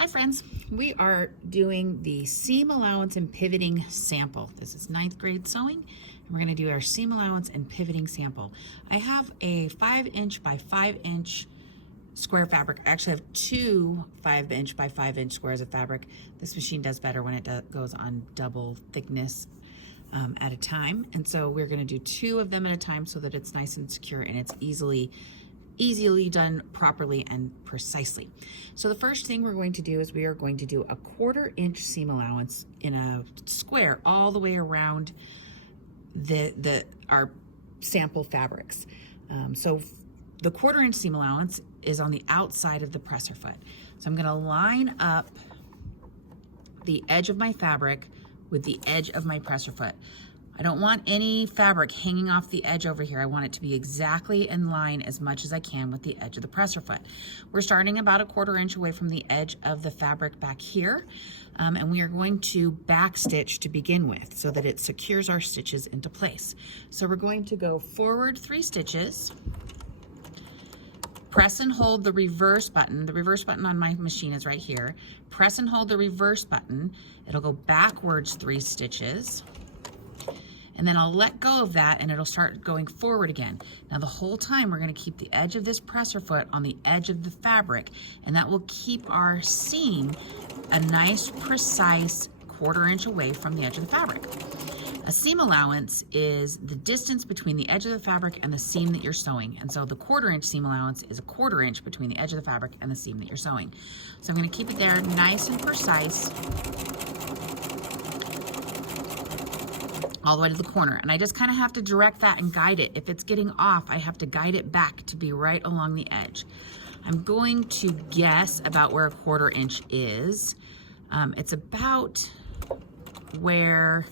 Hi friends, we are doing the seam allowance and pivoting sample. This is 9th grade sewing, and we're going to do our seam allowance and pivoting sample. I have a 5" by 5" square fabric. I actually have two 5" by 5" squares of fabric. This machine does better when it goes on double thickness at a time, and so we're going to do two of them at a time so that it's nice and secure and it's easily done properly and precisely. So the first thing we're going to do is we are going to do a 1/4" seam allowance in a square all the way around our sample fabrics. So the 1/4" seam allowance is on the outside of the presser foot. So I'm going to line up the edge of my fabric with the edge of my presser foot. I don't want any fabric hanging off the edge over here. I want it to be exactly in line as much as I can with the edge of the presser foot. We're starting about a 1/4" away from the edge of the fabric back here, and we are going to back stitch to begin with so that it secures our stitches into place. So we're going to go forward 3 stitches, press and hold the reverse button. The reverse button on my machine is right here. Press and hold the reverse button. It'll go backwards 3 stitches. And then I'll let go of that and it'll start going forward again. Now the whole time we're going to keep the edge of this presser foot on the edge of the fabric, and that will keep our seam a nice precise 1/4" away from the edge of the fabric. A seam allowance is the distance between the edge of the fabric and the seam that you're sewing. And so the 1/4" seam allowance is a 1/4" between the edge of the fabric and the seam that you're sewing. So I'm going to keep it there nice and precise all the way to the corner. And I just kind of have to direct that and guide it. If it's getting off, I have to guide it back to be right along the edge. I'm going to guess about where a 1/4" is. It's about where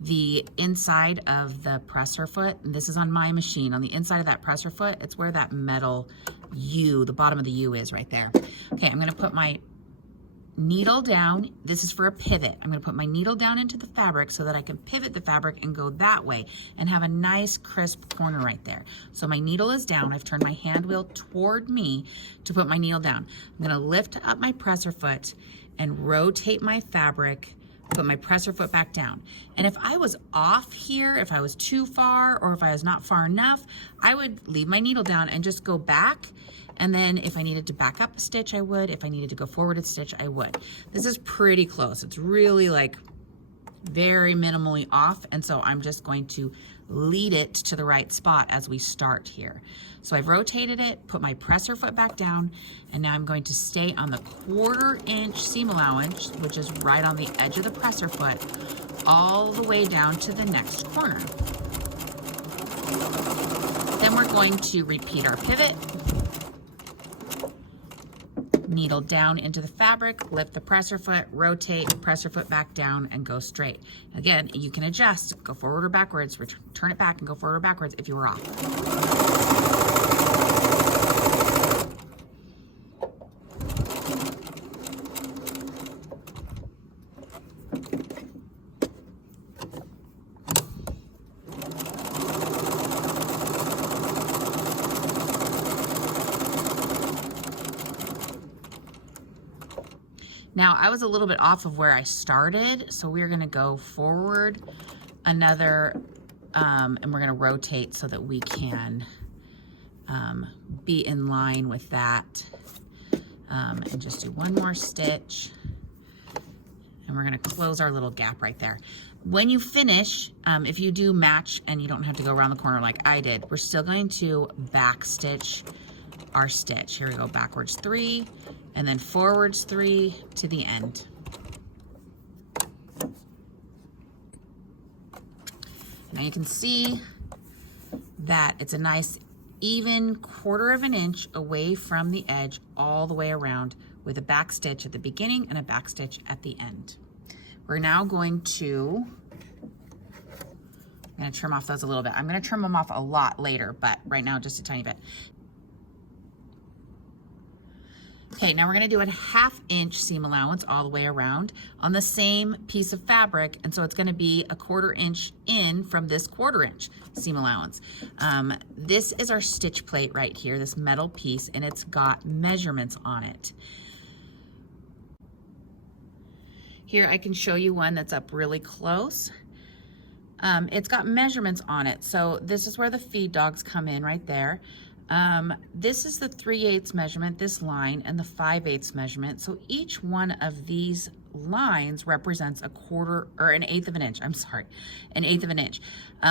the inside of the presser foot, and this is on my machine, on the inside of that presser foot, it's where that metal U, the bottom of the U is right there. Okay, I'm gonna put my needle down. This is for a pivot. I'm going to put my needle down into the fabric so that I can pivot the fabric and go that way and have a nice crisp corner right there. So my needle is down. I've turned my hand wheel toward me to put my needle down. I'm going to lift up my presser foot and rotate my fabric, put my presser foot back down. And if I was off here, if I was too far or if I was not far enough, I would leave my needle down and just go back. And then if I needed to back up a stitch, I would. If I needed to go forward a stitch, I would. This is pretty close. It's really like very minimally off. And so I'm just going to lead it to the right spot as we start here. So I've rotated it, put my presser foot back down, and now I'm going to stay on the 1/4" seam allowance, which is right on the edge of the presser foot, all the way down to the next corner. Then we're going to repeat our pivot. Needle down into the fabric, lift the presser foot, rotate, presser foot back down, and go straight. Again, you can adjust, go forward or backwards, turn it back and go forward or backwards if you were off. Now, I was a little bit off of where I started, so we're going to go forward another, and we're going to rotate so that we can be in line with that, and just do one more stitch, and we're going to close our little gap right there. When you finish, if you do match and you don't have to go around the corner like I did, we're still going to back stitch our stitch. Here we go, backwards 3, and then forwards 3 to the end. Now you can see that it's a nice even 1/4" away from the edge all the way around with a back stitch at the beginning and a back stitch at the end. We're now going to, I'm going to trim off those a little bit. I'm going to trim them off a lot later, but right now just a tiny bit. Okay, now we're going to do a 1/2" seam allowance all the way around on the same piece of fabric, and so it's going to be a 1/4" in from this 1/4" seam allowance. This is our stitch plate right here, this metal piece, and it's got measurements on it. Here I can show you one that's up really close. It's got measurements on it. So this is where the feed dogs come in right there. This is the 3/8 measurement, this line, and the 5/8 measurement. So each one of these lines represents a quarter or an eighth of an inch. I'm sorry, an eighth of an inch.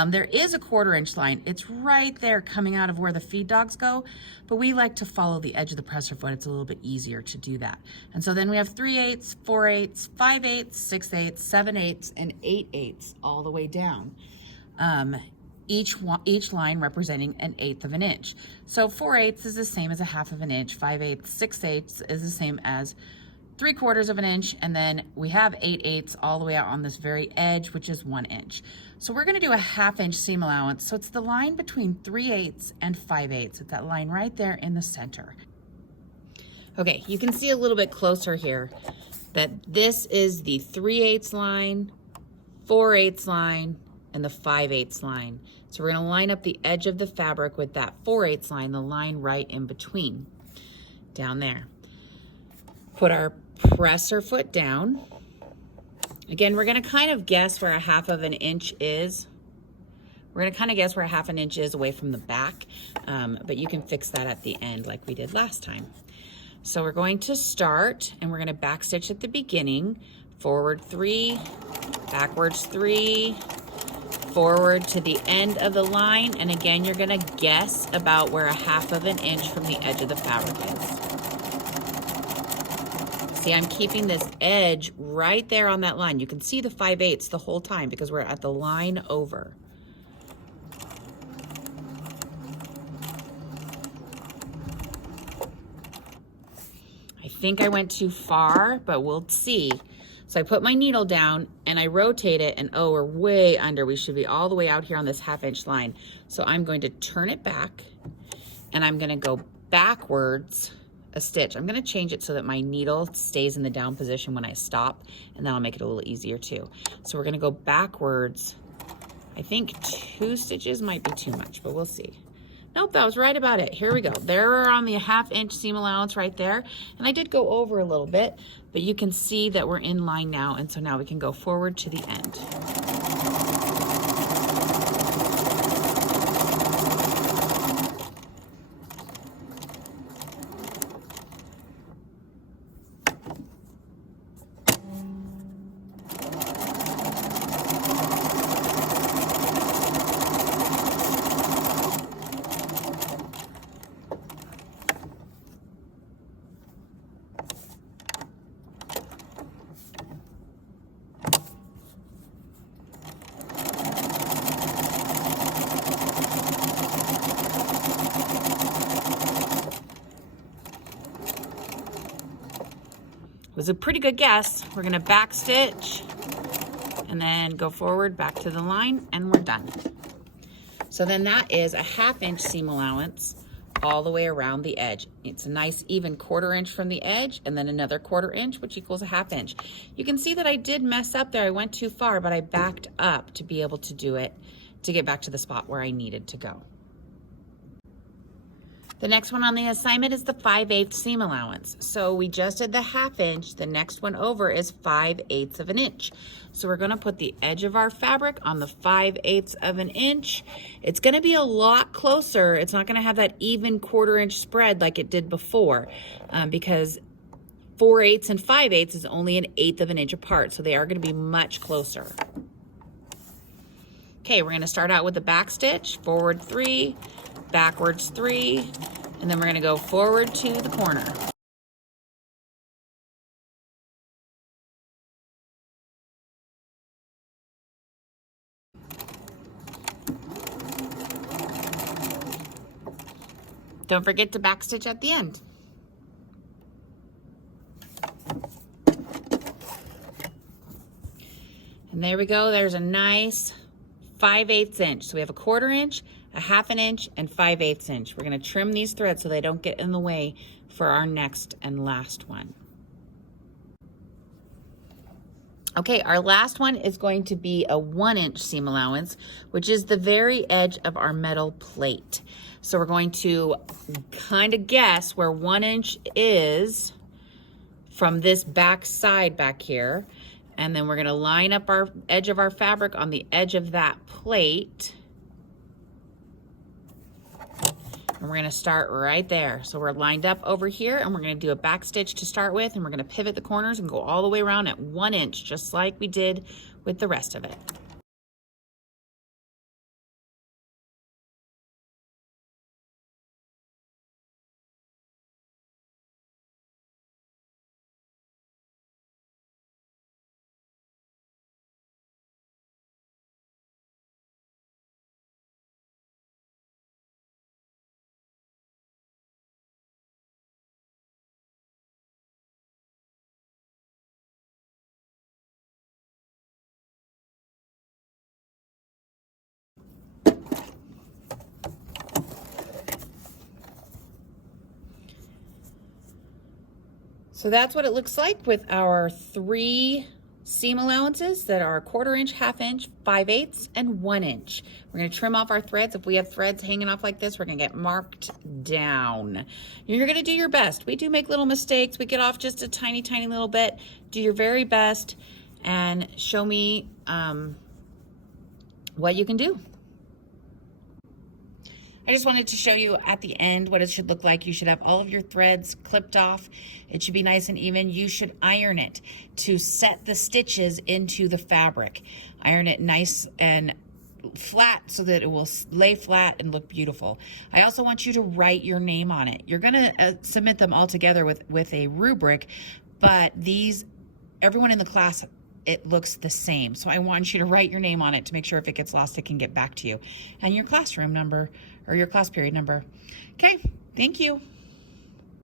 There is a 1/4 inch line. It's right there coming out of where the feed dogs go, but we like to follow the edge of the presser foot. It's a little bit easier to do that. And so then we have 3/8, 4/8, 5/8, 6/8, 7/8, and 8/8 all the way down. Each line representing an eighth of an inch. So 4/8 is the same as a half of an inch, 5/8, 6/8 is the same as 3/4 of an inch, and then we have 8/8 all the way out on this very edge, which is 1 inch. So we're gonna do a 1/2 inch seam allowance. So it's the line between 3/8 and 5/8. It's that line right there in the center. Okay, you can see a little bit closer here that this is the 3/8 line, 4/8 line, and the 5/8 line. So we're gonna line up the edge of the fabric with that 4/8 line, the line right in between, down there. Put our presser foot down. Again, we're gonna kind of guess where a 1/2 of an inch is. We're gonna kind of guess where a 1/2 an inch is away from the back, but you can fix that at the end like we did last time. So we're going to start, and we're gonna back stitch at the beginning, forward 3, backwards 3, forward to the end of the line, and again, you're gonna guess about where a 1/2 of an inch from the edge of the fabric is. See, I'm keeping this edge right there on that line. You can see the 5/8 the whole time because we're at the line over. I think I went too far, but we'll see. So I put my needle down and I rotate it, and oh, we're way under. We should be all the way out here on this 1/2 inch line. So I'm going to turn it back, and I'm gonna go backwards a stitch. I'm gonna change it so that my needle stays in the down position when I stop, and that'll make it a little easier too. So we're gonna go backwards. I think 2 stitches might be too much, but we'll see. Nope, that was right about it. Here we go. There we're on the 1/2 inch seam allowance right there. And I did go over a little bit, but you can see that we're in line now. And so now we can go forward to the end. Was a pretty good guess. We're gonna back stitch and then go forward back to the line, and we're done. So then that is a 1/2 inch seam allowance all the way around the edge. It's a nice even 1/4 inch from the edge, and then another 1/4 inch, which equals a 1/2 inch. You can see that I did mess up there. I went too far, but I backed up to be able to do it, to get back to the spot where I needed to go. The next one on the assignment is the 5/8 seam allowance. So we just did the 1/2 inch. The next one over is 5/8 of an inch. So we're gonna put the edge of our fabric on the 5/8 of an inch. It's gonna be a lot closer. It's not gonna have that even 1/4 inch spread like it did before, because 4/8 and 5/8 is only an 1/8 of an inch apart. So they are gonna be much closer. Okay, we're gonna start out with the back stitch, forward 3, backwards 3, and then we're gonna go forward to the corner. Don't forget to back stitch at the end. And there we go, there's a nice 5/8 inch. So we have a 1/4 inch, a 1/2 an inch, and 5/8 inch. We're gonna trim these threads so they don't get in the way for our next and last one. Okay, our last one is going to be a 1 inch seam allowance, which is the very edge of our metal plate. So we're going to kind of guess where 1 inch is from this back side back here. And then we're gonna line up our edge of our fabric on the edge of that plate. And we're gonna start right there. So we're lined up over here, and we're gonna do a back stitch to start with, and we're gonna pivot the corners and go all the way around at 1 inch, just like we did with the rest of it. So that's what it looks like with our 3 seam allowances that are 1/4 inch, 1/2 inch, 5/8, and 1 inch. We're gonna trim off our threads. If we have threads hanging off like this, we're gonna get marked down. You're gonna do your best. We do make little mistakes. We get off just a tiny, tiny little bit. Do your very best and show me what you can do. I just wanted to show you at the end what it should look like. You should have all of your threads clipped off. It should be nice and even. You should iron it to set the stitches into the fabric. Iron it nice and flat so that it will lay flat and look beautiful. I also want you to write your name on it. You're gonna submit them all together with a rubric, but everyone in the class, it looks the same. So I want you to write your name on it to make sure if it gets lost, it can get back to you. And your classroom number or your class period number. Okay, thank you.